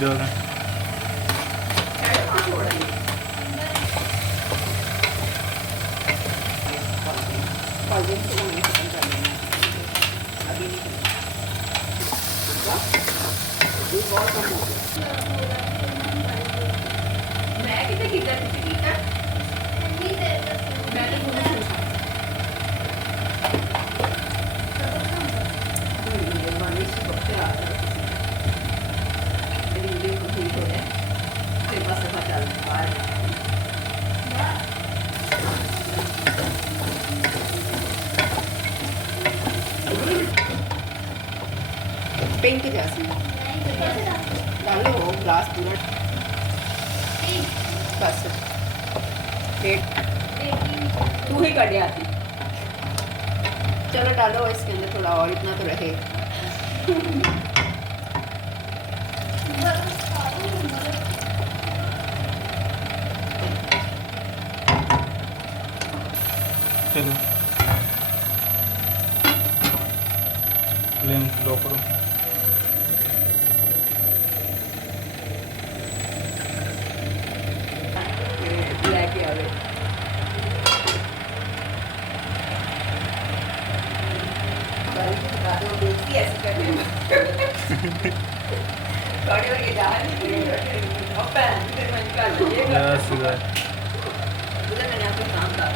जो है पिंक जैसी डालो ग्लास पूरा बस तू ही कर आती। चलो डालो इसके अंदर थोड़ा और, इतना तो रहे। चलो फ्लेम लो करो। लेके आवे ऐसे करने थोड़ी और ये डाल ओपन फिर मैं निकाल लीजिएगा। मैंने आपको काम कहा